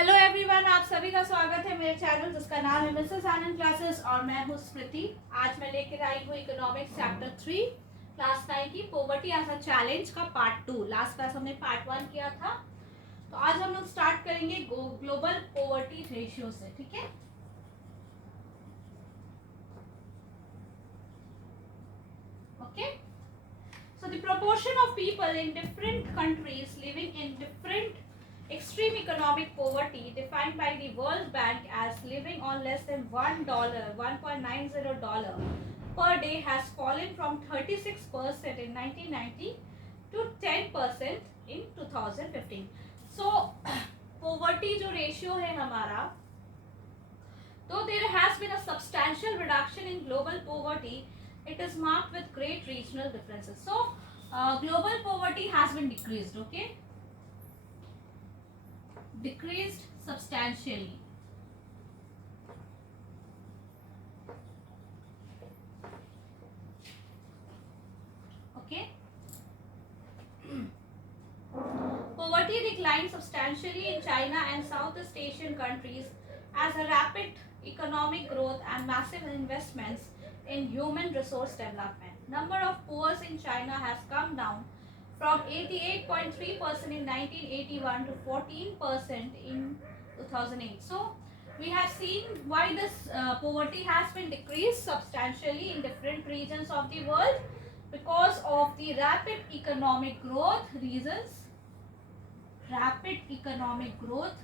Hello everyone, आप सभी का स्वागत है मेरे चैनल जिसका नाम है मिसेस आनंद क्लासेस और मैं हूँ स्मृति। आज मैं लेकर आई हूँ इकोनॉमिक्स चैप्टर 3 क्लास 9 की पॉवर्टी एज अ चैलेंज का पार्ट 2। लास्ट क्लास हमने पार्ट 1 किया था, तो आज हम लोग स्टार्ट करेंगे ग्लोबल पॉवर्टी रेशियो से। ठीक है, okay. So the proportion of people in different countries living in different extreme economic poverty defined by the World Bank as living on less than $1.90 per day has fallen from 36% in 1990 to 10% in 2015. So poverty जो ratio है हमारा, though there has been a substantial reduction in global poverty, it is marked with great regional differences. So global poverty has been decreased, okay, decreased substantially. Okay, poverty declined substantially in China and Southeast Asian countries as a rapid economic growth and massive investments in human resource development. Number of poor in China has come down from 88.3% in 1981 to 14% in 2008. So we have seen why this poverty has been decreased substantially in different regions of the world because of the rapid economic growth reasons. Rapid economic growth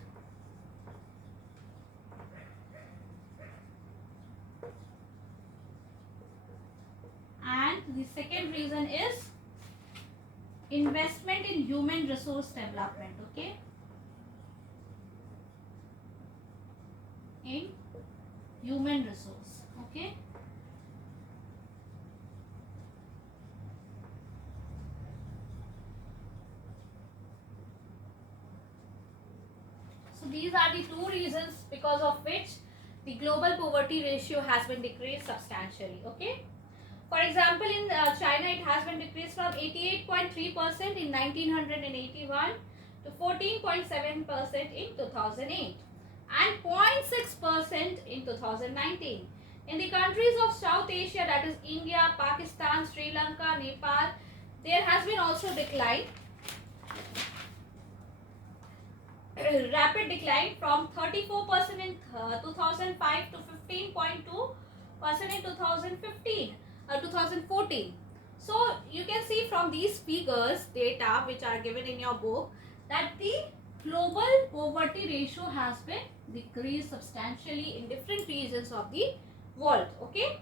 and the second reason is investment in human resource development. Okay, in human resource. Okay, so these are the two reasons because of which the global poverty ratio has been decreased substantially. Okay, for example, in China it has been decreased from 88.3% in 1981 to 14.7% in 2008 and 0.6% in 2019. In the countries of South Asia, that is India, Pakistan, Sri Lanka, Nepal, there has been also decline, rapid decline from 34% in 2005 to 15.2% in 2014. So you can see from these figures, data which are given in your book, that the global poverty ratio has been decreased substantially in different regions of the world. Okay,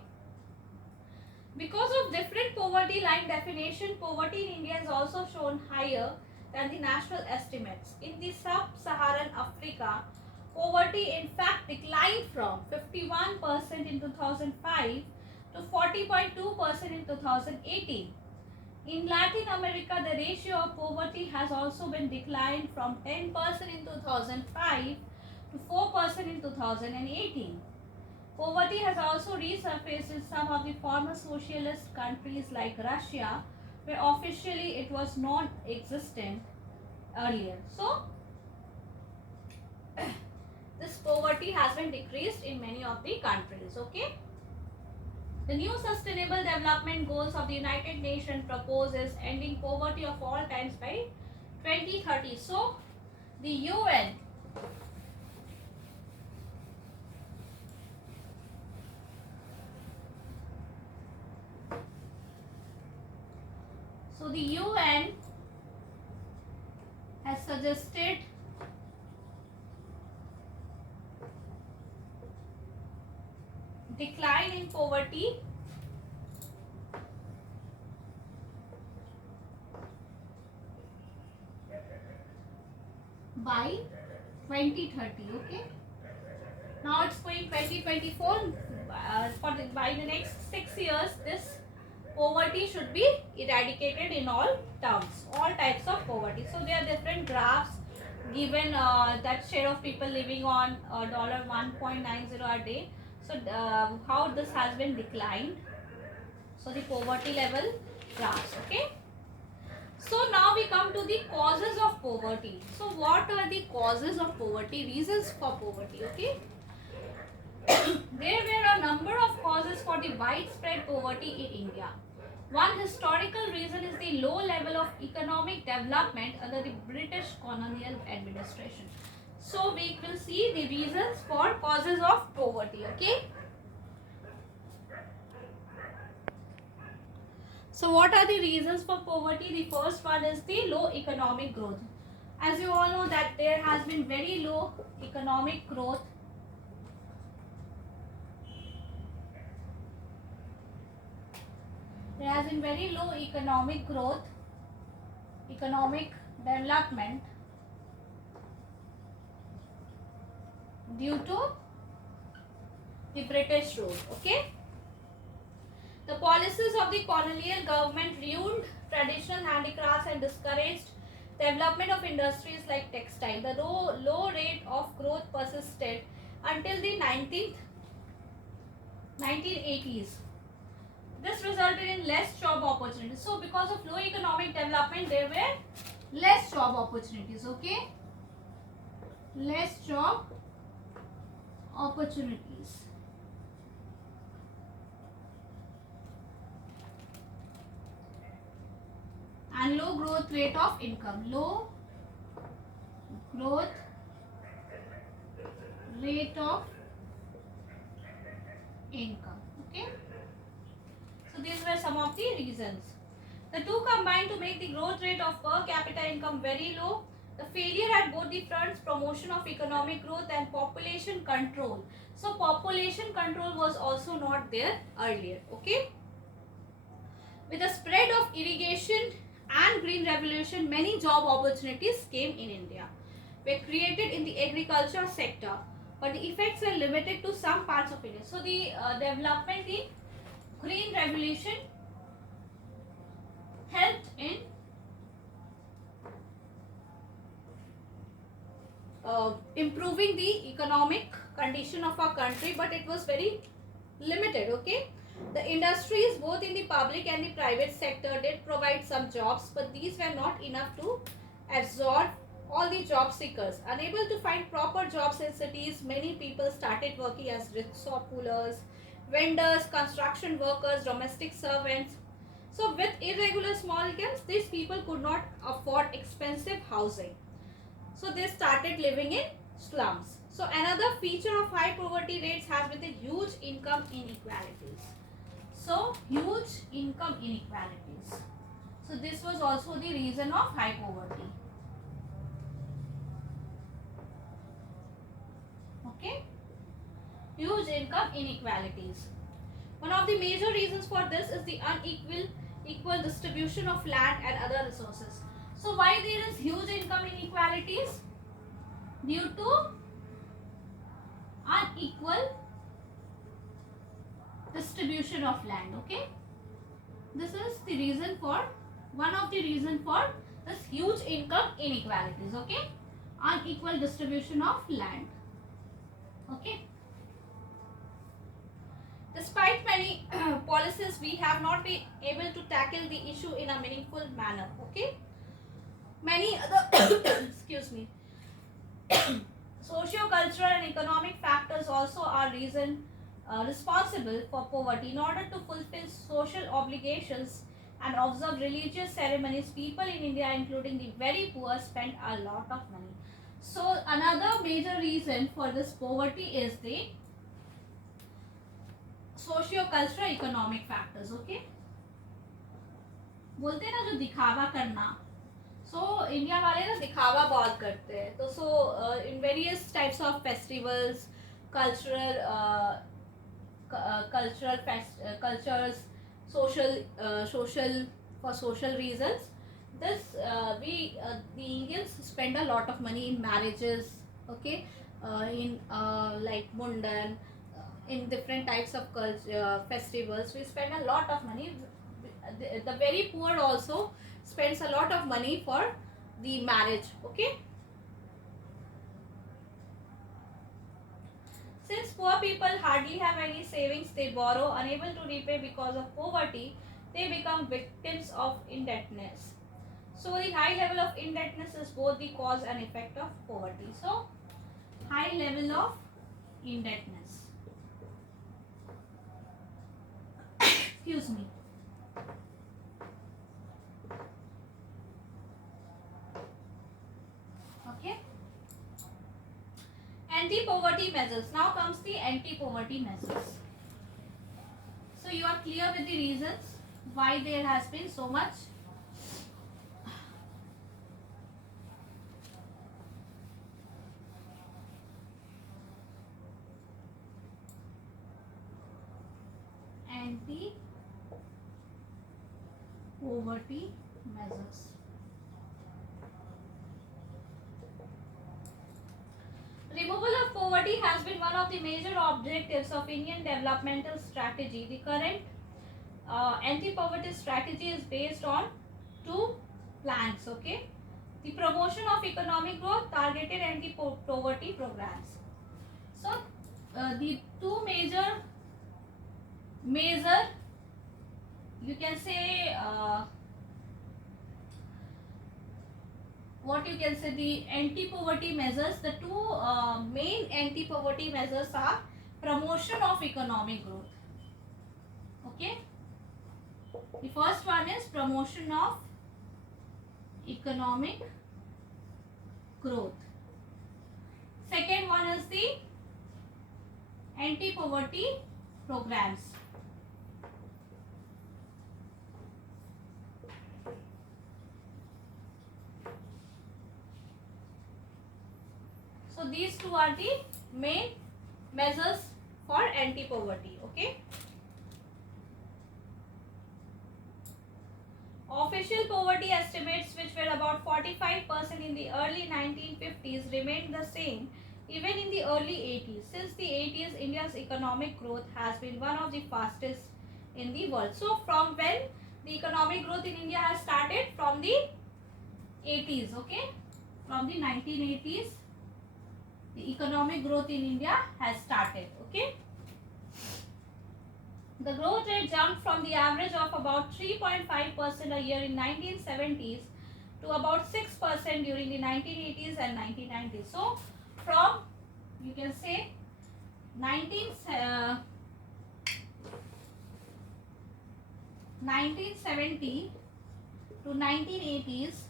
because of different poverty line definition, poverty in India is also shown higher than the national estimates. In the sub-Saharan Africa, poverty in fact declined from 51% in 2005 to 40.2% in 2018. In Latin America, the ratio of poverty has also been declined from 10% in 2005 to 4% in 2018. Poverty has also resurfaced in some of the former socialist countries like Russia, where officially it was non-existent earlier. So, this poverty has been decreased in many of the countries. Okay. The new Sustainable Development Goals of the United Nations proposes ending poverty of all times by 2030. So, the UN has suggested decline in poverty by 2030. Okay, now it's going 2024. By the next 6 years, this poverty should be eradicated in all terms, all types of poverty. So there are different graphs given that share of people living on $1.90 a day. So how this has been declined. So the poverty level graphs. Okay. So now we come to the causes of poverty. So what are the causes of poverty, reasons for poverty? Okay, there were a number of causes for the widespread poverty in India. One historical reason is the low level of economic development under the British colonial administration. So we will see the reasons for causes of poverty. Okay, so what are the reasons for poverty? The first one is the low economic growth. As you all know that there has been very low economic growth. There has been very low economic growth, economic development due to the British rule. Okay, the policies of the colonial government ruined traditional handicrafts and discouraged development of industries like textile. The low rate of growth persisted until the 1980s. This resulted in less job opportunities. So because of low economic development, there were less job opportunities. Okay, less job opportunities. And low growth rate of income. Low growth rate of income. Okay, so these were some of the reasons. The two combined to make the growth rate of per capita income very low. The failure at both the fronts, promotion of economic growth and population control. So population control was also not there earlier. Okay, with the spread of irrigation and green revolution, many job opportunities came in India, were created in the agriculture sector, but the effects were limited to some parts of India. So the development in green revolution helped in improving the economic condition of our country, but it was very limited. Okay, the industries both in the public and the private sector did provide some jobs, but these were not enough to absorb all the job seekers. Unable to find proper jobs in cities, many people started working as rickshaw pullers, vendors, construction workers, domestic servants. So with irregular small incomes, these people could not afford expensive housing. So they started living in slums. So another feature of high poverty rates has been the huge income inequalities. So huge income inequalities. So this was also the reason of high poverty. Okay, huge income inequalities. One of the major reasons for this is the unequal distribution of land and other resources. So why there is huge income inequalities? Due to unequal distribution of land. Okay, this is the reason for, one of the reason for this huge income inequalities. Okay, unequal distribution of land. Okay, despite many policies, we have not been able to tackle the issue in a meaningful manner. Okay, many other excuse me socio-cultural and economic factors also are responsible for poverty. In order to fulfill social obligations and observe religious ceremonies, people in India, including the very poor, spend a lot of money. So another major reason for this poverty is the socio-cultural economic factors. Okay, बोलते हैं ना जो दिखावा करना. So India वाले ना दिखावा बहुत करते हैं. तो so in various types of festivals, cultures, social for social reasons, this the Indians spend a lot of money in marriages. Okay, in like Mundan, in different types of festivals, we spend a lot of money. The very poor also spends a lot of money for the marriage. Okay, since poor people hardly have any savings, they borrow. Unable to repay because of poverty, they become victims of indebtedness. So the high level of indebtedness is both the cause and effect of poverty. So high level of indebtedness. Excuse me. Okay. Anti-poverty measures. Now comes the anti-poverty measures. So you are clear with the reasons why there has been so much anti-poverty measures. Removal of poverty has been one of the major objectives of Indian developmental strategy. The current anti-poverty strategy is based on two plans. Okay, the promotion of economic growth, targeted anti-poverty programs. So the two major you can say what you can say the anti-poverty measures. The two main anti-poverty measures are promotion of economic growth. Okay, the first one is promotion of economic growth. Second one is the anti-poverty programs. So these two are the main measures for anti-poverty. Okay. Official poverty estimates, which were about 45% in the early 1950s, remained the same even in the early 80s. Since the 80s, India's economic growth has been one of the fastest in the world. So from when the economic growth in India has started? From the 80s. Okay, from the 1980s, the economic growth in India has started. Okay. The growth rate jumped from the average of about 3.5% a year in 1970s to about 6% during the 1980s and 1990s. So from, you can say, 1970 to 1980s,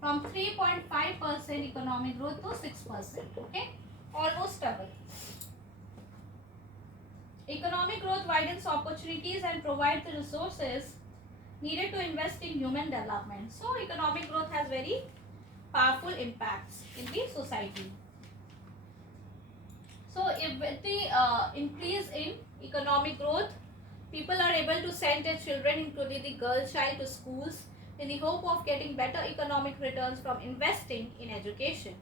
from 3.5% economic growth to 6%. Okay, almost double. Economic growth widens opportunities and provides the resources needed to invest in human development. So economic growth has very powerful impacts in the society. So if with the increase in economic growth, people are able to send their children, including the girl child, to schools in the hope of getting better economic returns from investing in education.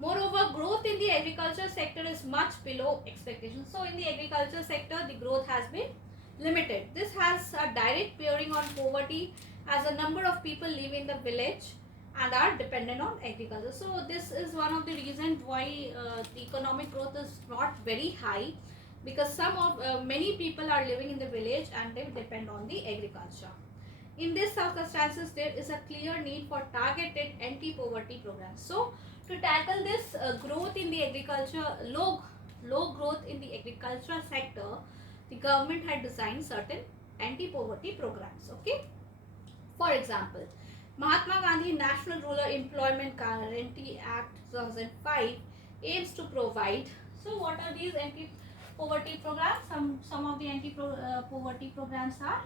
Moreover, growth in the agriculture sector is much below expectations. So in the agriculture sector, the growth has been limited. This has a direct bearing on poverty, as a number of people live in the village and are dependent on agriculture. So this is one of the reasons why the economic growth is not very high, because many people are living in the village and they depend on the agriculture. In these circumstances, there is a clear need for targeted anti-poverty programs. So to tackle this growth in the agriculture, low growth in the agricultural sector, the government had designed certain anti-poverty programs. Okay, for example, Mahatma Gandhi National Rural Employment Guarantee Act 2005 aims to provide. So what are these anti-poverty programs? Some of the anti-poverty programs are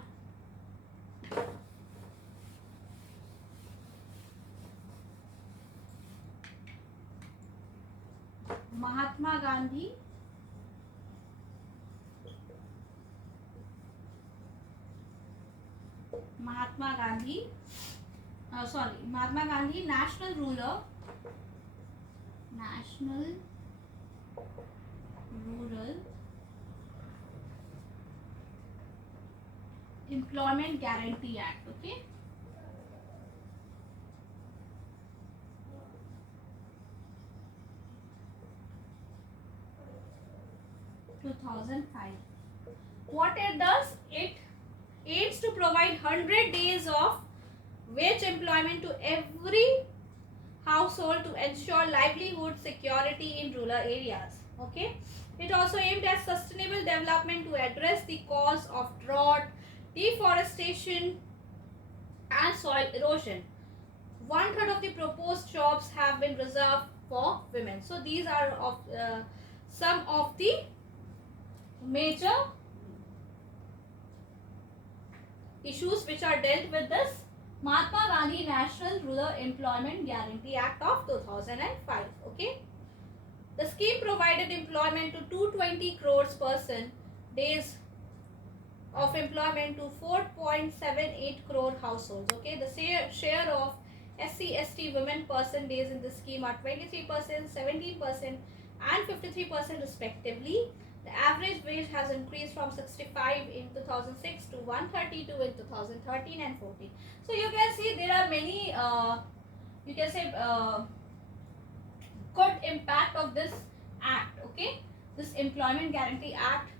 Mahatma Gandhi Mahatma Gandhi National Rural Employment Guarantee Act. Okay, 2005. What it does, it aims to provide 100 days of wage employment to every household to ensure livelihood security in rural areas. Okay. It also aimed at sustainable development to address the cause of drought, deforestation, and soil erosion. 1/3 of the proposed jobs have been reserved for women. So these are of some of the major issues which are dealt with this Mahatma Gandhi National Rural Employment Guarantee Act of 2005. Okay. The scheme provided employment to 220 crores person days of employment to 4.78 crore households. Okay, the share of SC/ST women person days in the scheme are 23%, 17%, and 53% respectively. The average wage has increased from 65 in 2006 to 132 in 2013 and 14. So you can see there are many, you can say, good impact of this act. Okay, this Employment Guarantee Act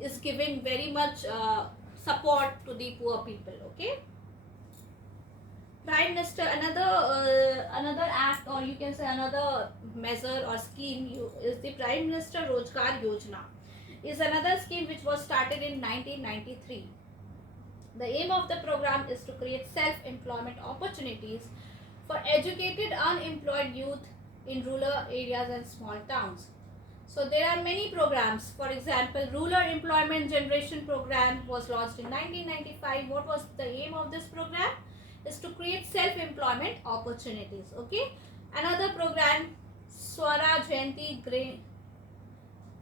is giving very much support to the poor people. Okay. Prime Minister, another act, or you can say another measure or scheme is the Prime Minister Rozgar Yojana. Is another scheme which was started in 1993. The aim of the program is to create self-employment opportunities for educated unemployed youth in rural areas and small towns. So there are many programs. For example, Rural Employment Generation Program was launched in 1995. What was the aim of this program? Is to create self-employment opportunities. Okay. Another program, Swara Jayanti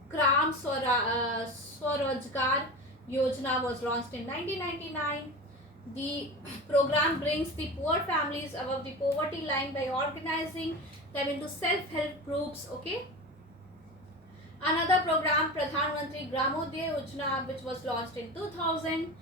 Gram Swarojgar Yojana was launched in 1999. The program brings the poor families above the poverty line by organizing them into self-help groups. Okay. Another program, Pradhan Mantri Gramodaya Yojana, which was launched in 2000.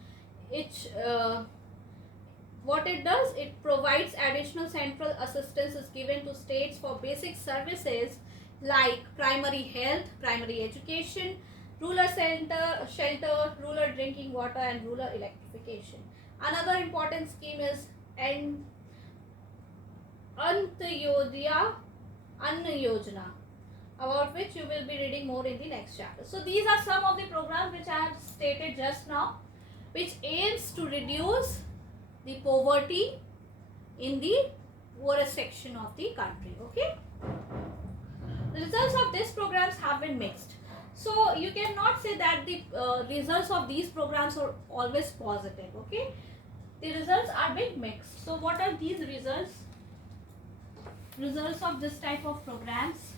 What it does, it provides additional central assistance is given to states for basic services like primary health, primary education, rural shelter, rural drinking water, and rural electrification. Another important scheme is Antyodaya Anna Yojana, about which you will be reading more in the next chapter. So these are some of the programs which I have stated just now, which aims to reduce the poverty in the poorest section of the country. Okay. The results of these programs have been mixed. So you cannot say that the results of these programs are always positive. Okay. The results are bit mixed. So what are these results? Results of this type of programs.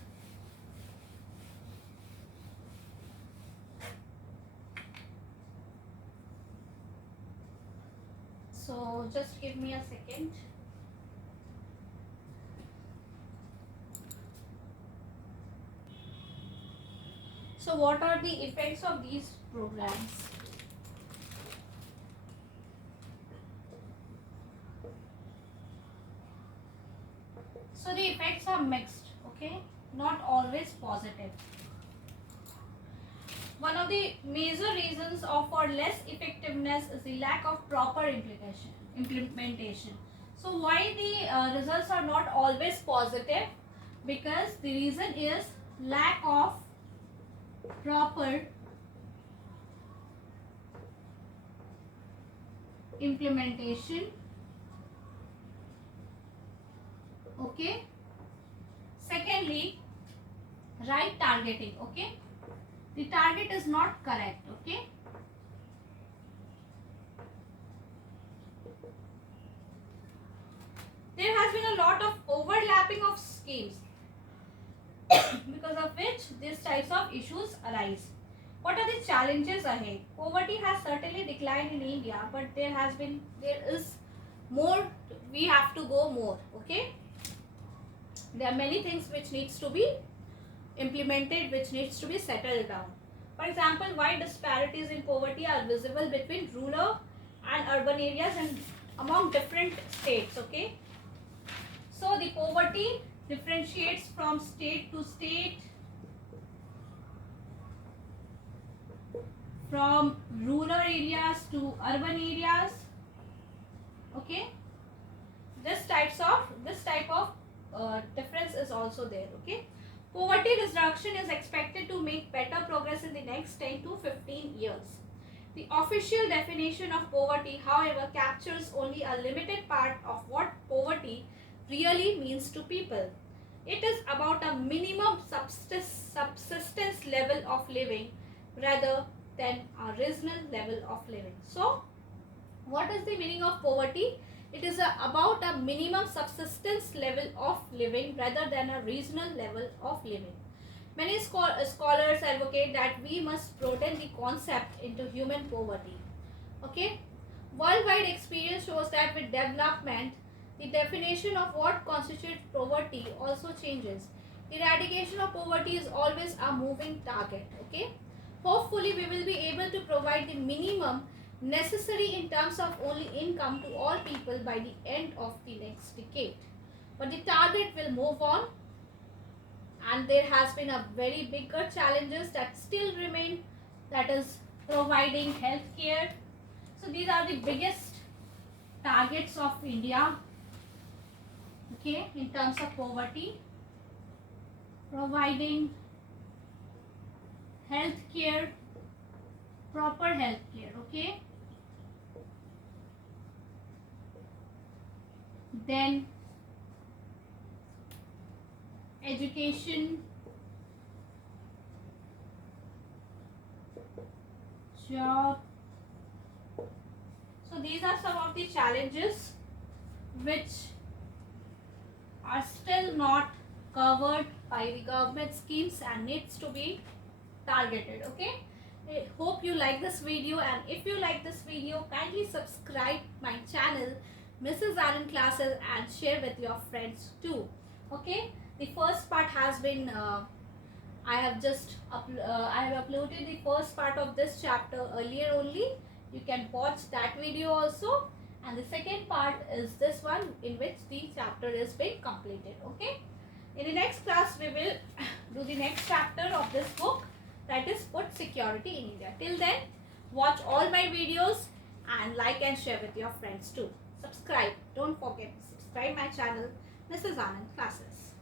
So just give me a second. So what are the effects of these programs? So the effects are mixed, okay, not always positive. One of the major reasons for less effectiveness is the lack of proper implementation. So why the results are not always positive? Because the reason is lack of proper implementation. Okay. Secondly, right targeting. Okay. The target is not correct. Okay. There has been a lot of overlapping of schemes because of which these types of issues arise. What are the challenges ahead? Poverty has certainly declined in India, but there is more. We have to go more. Okay. There are many things which needs to be implemented, which needs to be settled down. For example, why disparities in poverty are visible between rural and urban areas and among different states. Okay. So the poverty differentiates from state to state, from rural areas to urban areas. Okay. this type of difference is also there. Okay, poverty reduction is expected to make better progress in the next 10 to 15 years. The official definition of poverty, however, captures only a limited part of what poverty really means to people. It is about a minimum subsistence level of living rather than a reasonable level of living. So, what is the meaning of poverty? It is about a minimum subsistence level of living rather than a reasonable level of living. Many scholars advocate that we must broaden the concept into human poverty. Okay? Worldwide experience shows that with development, the definition of what constitutes poverty also changes. Eradication of poverty is always a moving target. Okay? Hopefully, we will be able to provide the minimum necessary in terms of only income to all people by the end of the next decade. But the target will move on, and there has been a very bigger challenges that still remain, that is providing health care. So these are the biggest targets of India, okay, in terms of poverty. Providing health care, proper health care, okay. Then education, job. So these are some of the challenges which are still not covered by the government schemes and needs to be targeted. Okay, I hope you like this video, and if you like this video, kindly subscribe my channel Mrs. Anand Classes and share with your friends too. Okay, the first part has been I have uploaded the first part of this chapter earlier only. You can watch that video also, and the second part is this one in which the chapter is being completed. Okay, in the next class we will do the next chapter of this book, that is food security in India. Till then, watch all my videos and like and share with your friends too. Subscribe, don't forget to subscribe my channel Mrs. Anand Classes.